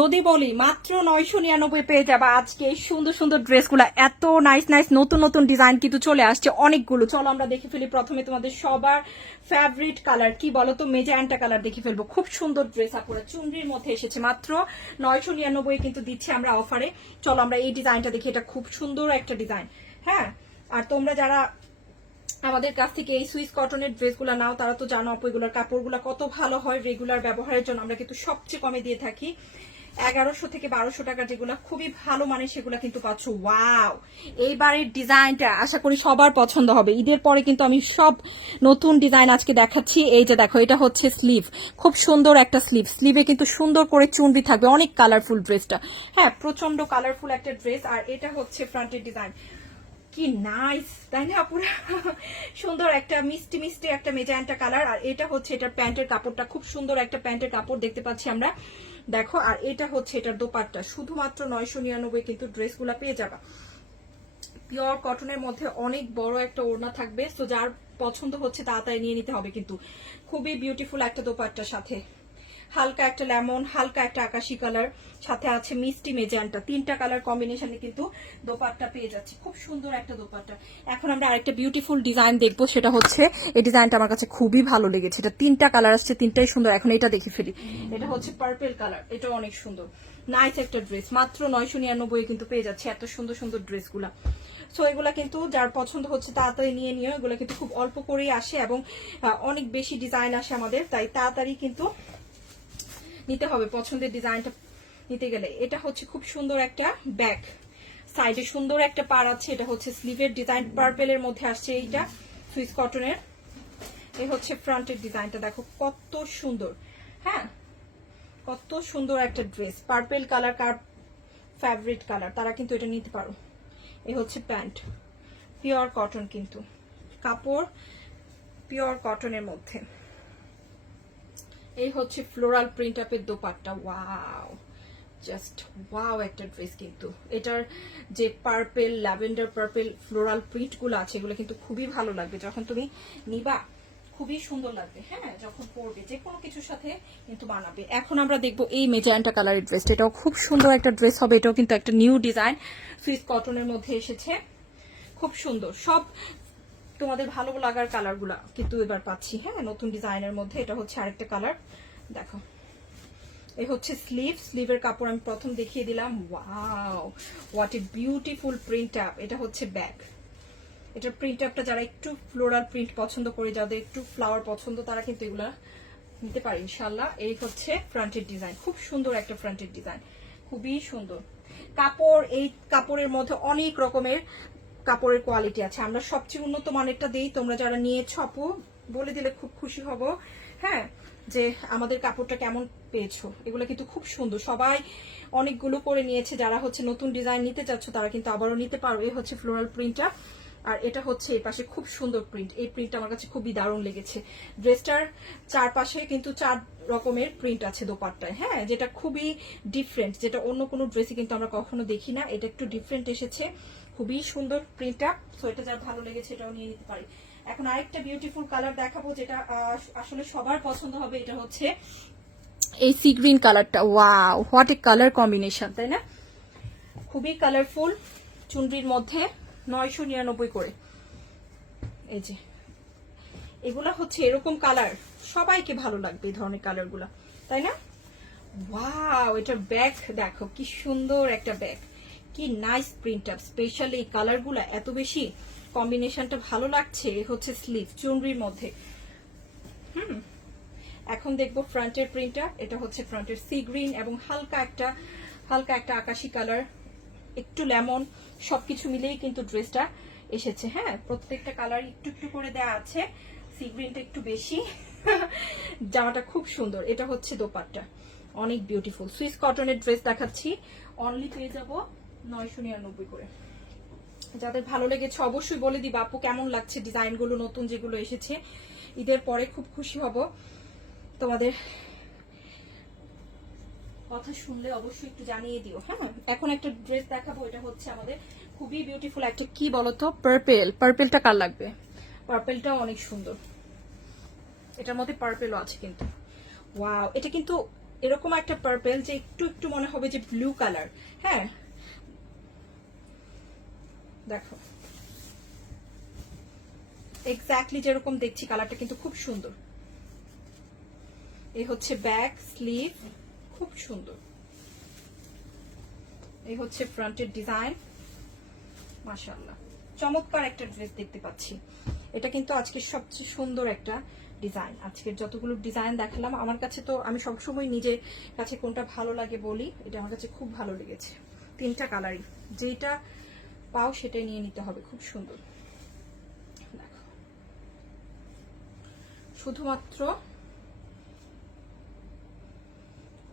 যদি বলি মাত্র 999 পেয়ে যাবা আজকে এই সুন্দর সুন্দর ড্রেসগুলো। এত নাইস নাইস নতুন নতুন ডিজাইন কিন্তু চলে আসছে অনেকগুলো। চলো আমরা দেখে ফেলি। প্রথমে তোমাদের সবার ফেভারিট কালার কি বলো তো, মেজেন্টা কালার দেখে ফেলবো। খুব সুন্দর ড্রেস, আপুরা চুনরির মধ্যে এসেছে মাত্র 999 কিন্তু দিচ্ছি আমরা অফারে। চলো আমরা এই ডিজাইনটা দেখি, এটা খুব সুন্দর একটা ডিজাইন। হ্যাঁ, আর তোমরা যারা আমাদের কাছ থেকে এই সুইস কটনের ড্রেসগুলো নাও তারা তো জানো আপু এগুলোর কাপড়গুলো কত ভালো হয়। রেগুলার ব্যবহারের জন্য আমরা কিন্তু সবচেয়ে কমে দিয়ে থাকি 1100 থেকে 1200 টাকা, যেগুলো খুবই ভালো মানে সেগুলো কিন্তু পাচ্ছ। ওয়াও, এইবারের ডিজাইনটা আশা করি সবার পছন্দ হবে। ঈদের পরে কিন্তু আমি সব নতুন ডিজাইন আজকে দেখাচ্ছি। এই যে দেখো, এটা হচ্ছে স্লিভ, খুব সুন্দর একটা স্লিভ। স্লিভে কিন্তু সুন্দর করে চুনরি থাকবে, অনেক কালারফুল ড্রেসটা। হ্যাঁ, প্রচন্ড কালারফুল একটা ড্রেস। আর এটা হচ্ছে ফ্রন্টের ডিজাইন, কি নাইস তাই না পুরো সুন্দর একটা মিষ্টি মিষ্টি একটা মেজেন্টা কালার। আর এটা হচ্ছে এটার প্যান্টের কাপড়টা, খুব সুন্দর একটা প্যান্টের কাপড় দেখতে পাচ্ছি আমরা, দেখো। আর এটা হচ্ছে এটার দোপাট্টা, শুধুমাত্র 999 কিন্তু ড্রেসগুলো পেয়ে যাবা। পিওর কটনের মধ্যে অনেক বড় একটা ওড়না থাকবে, সো যার পছন্দ হচ্ছে তাড়াতাড়ি নিয়ে নিতে হবে কিন্তু। খুবই বিউটিফুল একটা দোপাট্টার সাথে হালকা একটা লেমন, হালকা একটা আকাশি কালার, সাথে আছে মিষ্টি মেজেন্টা, তিনটা কালার কম্বিনেশনে কিন্তু দোপাট্টা পেয়ে যাচ্ছে। খুব সুন্দর একটা দোপাট্টা। এখন আমরা আরেকটা বিউটিফুল ডিজাইন দেখবো, সেটা হচ্ছে এই ডিজাইনটা আমার কাছে খুবই ভালো লেগেছে। এটা তিনটা কালার আসছে, তিনটাই সুন্দর। এখন এটা দেখে ফেলি, এটা হচ্ছে পার্পল কালার, এটা অনেক সুন্দর নাইস একটা ড্রেস। মাত্র 999 কিন্তু পেয়ে যাচ্ছে এত সুন্দর সুন্দর ড্রেসগুলা। সো এগুলা কিন্তু যার পছন্দ হচ্ছে তাড়াতাড়ি নিয়ে নিও। এগুলো কিন্তু খুব অল্প করেই আসে এবং অনেক বেশি ডিজাইন আসে আমাদের, তাই তাড়াতাড়ি কিন্তু নিতে হবে পছন্দের ডিজাইনটা নিতে গেলে। এটা হচ্ছে খুব সুন্দর একটা ব্যাগ, সাইডে সুন্দর একটা পার আছে। এটা হচ্ছে স্লিভের ডিজাইন, পার্পেলের মধ্যে আসছে এইটা সুইস কটনের। এই হচ্ছে ফ্রন্টের ডিজাইনটা, দেখো কত সুন্দর। হ্যাঁ, কত সুন্দর একটা ড্রেস। পার্পেল কালার কার ফেভারিট কালার তারা কিন্তু এটা নিতে পারো। এই হচ্ছে প্যান্ট, পিওর কটন কিন্তু কাপড়, পিওর কটনের মধ্যে। এই হচ্ছে ফ্লোরাল প্রিন্ট আপের দোপাট্টা। ওয়াও, জাস্ট ওয়াও একটা ড্রেস কিন্তু। এটার যে purple, lavender purple floral print গুলো আছে এগুলো কিন্তু খুবই ভালো লাগবে যখন তুমি নিবা, খুবই সুন্দর লাগবে। হ্যাঁ, যখন পরবে যে কোনো কিছুর সাথে কিন্তু বানাবে। এখন আমরা দেখবো এই মেজেন্টা কালারের ড্রেসটা, এটাও খুব সুন্দর একটা ড্রেস হবে। এটাও কিন্তু একটা নিউ ডিজাইন, সুইস কটনের মধ্যে এসেছে, খুব সুন্দর। সব তোমাদের ভালো লাগার কালার গুলা কিন্তু এবার পাচ্ছি। হ্যাঁ, নতুন ডিজাইনের মধ্যে এটা হচ্ছে আরেকটা কালার, দেখো। এই হচ্ছে স্লিভ, স্লিভের কাপড় আমি প্রথম দেখিয়ে দিলাম। Wow, what a beautiful print up. এটা হচ্ছে ব্যাক, এটার প্রিন্ট আপটা যারা একটু ফ্লোরাল প্রিন্ট পছন্দ করে, যাদের একটু ফ্লাওয়ার পছন্দ তারা কিন্তু এগুলা নিতে পারে ইনশাল্লাহ। এই হচ্ছে ফ্রন্টের ডিজাইন, খুব সুন্দর একটা ফ্রন্টের ডিজাইন, খুবই সুন্দর কাপড়। এই কাপড়ের মধ্যে অনেক রকমের কাপড়ের কোয়ালিটি আছে, আমরা সবচেয়ে উন্নত মানেরটা দিই। তোমরা যারা নিয়েছো আপু বলে দিলে খুব খুশি হব। হ্যাঁ, যে আমাদের কাপড়টা কেমন পেয়েছো। এগুলো কিন্তু খুব সুন্দর, সবাই অনেকগুলো করে নিয়েছে। যারা হচ্ছে নতুন ডিজাইন নিতে চাচ্ছ তারা কিন্তু আবারও নিতে পারো। এই হচ্ছে ফ্লোরাল প্রিন্টটা, আর এটা হচ্ছে এই পাশে খুব সুন্দর প্রিন্ট। এই প্রিন্টটা আমার কাছে খুবই দারুণ লেগেছে। ড্রেসটার চারপাশে কিন্তু 4 রকমের প্রিন্ট আছে দোপাট্টায়। হ্যাঁ, যেটা খুবই ডিফারেন্ট, যেটা অন্য কোনো ড্রেসে কিন্তু আমরা কখনো দেখি না। এটা একটু ডিফারেন্ট এসেছে, খুবই সুন্দর প্রিন্টটা। সো এটা যার ভালো লেগেছে এটাও নিয়ে নিতে পারি। এখন আরেকটা বিউটিফুল কালার দেখাবো, যেটা আসলে সবার পছন্দ হবে। এটা হচ্ছে এই সি গ্রিন কালারটা। Wow, what a colour combination, তাই না? খুবই কালারফুল, চুনরির মধ্যে 999 করে। এই যে এগুলা হচ্ছে এরকম কালার, সবাইকে ভালো লাগবে এই ধরনের কালারগুলা, তাই না? ওয়াও, এটার ব্যাগ দেখো কি সুন্দর একটা ব্যাগ, কি নাইস প্রিন্ট আপ। স্পেশালি এই কালারগুলা এত বেশি কম্বিনেশনটা ভালো লাগছে। হচ্ছে স্লিভ চুনরির মধ্যে। এখন দেখবো ফ্রন্টের প্রিন্টটা। এটা হচ্ছে ফ্রন্টের সি গ্রিন এবং হালকা একটা আকাশি কালার, একটু লেমন, সবকিছু মিলেই কিন্তু ড্রেসটা এসেছে। হ্যাঁ, প্রত্যেকটা কালার একটু একটু করে দেওয়া আছে, সি গ্রিনটা একটু বেশি। জামাটা খুব সুন্দর। এটা হচ্ছে দোপাট্টা, অনেক বিউটিফুল। সুইস কটনের ড্রেস দেখাচ্ছি, অনলি পেয়ে যাবো 999 করে। যাদের ভালো লেগেছে অবশ্যই বলে দিবা আপু কেমন লাগছে ডিজাইনগুলো নতুন যেগুলো এসেছে। ঈদের পরে খুব খুশি হব তোমাদের কথা শুনলে, অবশ্যই একটু জানিয়ে দিও। হ্যাঁ, এখন একটা ড্রেস দেখাবো, এটা হচ্ছে আমাদের খুবই বিউটিফুল একটা, কি বলতো, পার্পেল। পার্পেলটা কার লাগবে? পার্পেলটাও অনেক সুন্দর, এটার মধ্যে পার্পেলও আছে কিন্তু। ওয়াও, এটা কিন্তু এরকম একটা পার্পল যে একটু একটু মনে হবে যে ব্লু কালার। হ্যাঁ দেখো এক্স্যাক্টলি যেরকম দেখছি কালারটা কিন্তু খুব সুন্দর। এই হচ্ছে ব্যাক স্লিভ, খুব সুন্দর। এই হচ্ছে ফ্রন্টের ডিজাইন, মাশাআল্লাহ চমৎকার একটা ড্রেস দেখতে পাচ্ছি। এটা কিন্তু আজকের সবচেয়ে সুন্দর একটা ডিজাইন। আজকের যতগুলো ডিজাইন দেখালাম আমার কাছে তো, আমি সবসময় নিজের কাছে কোনটা ভালো লাগে বলি, এটা আমার কাছে খুব ভালো লেগেছে। তিনটা কালারই, যেটা পাও সেটাই নিয়ে নিতে হবে, খুব সুন্দর। দেখো শুধুমাত্র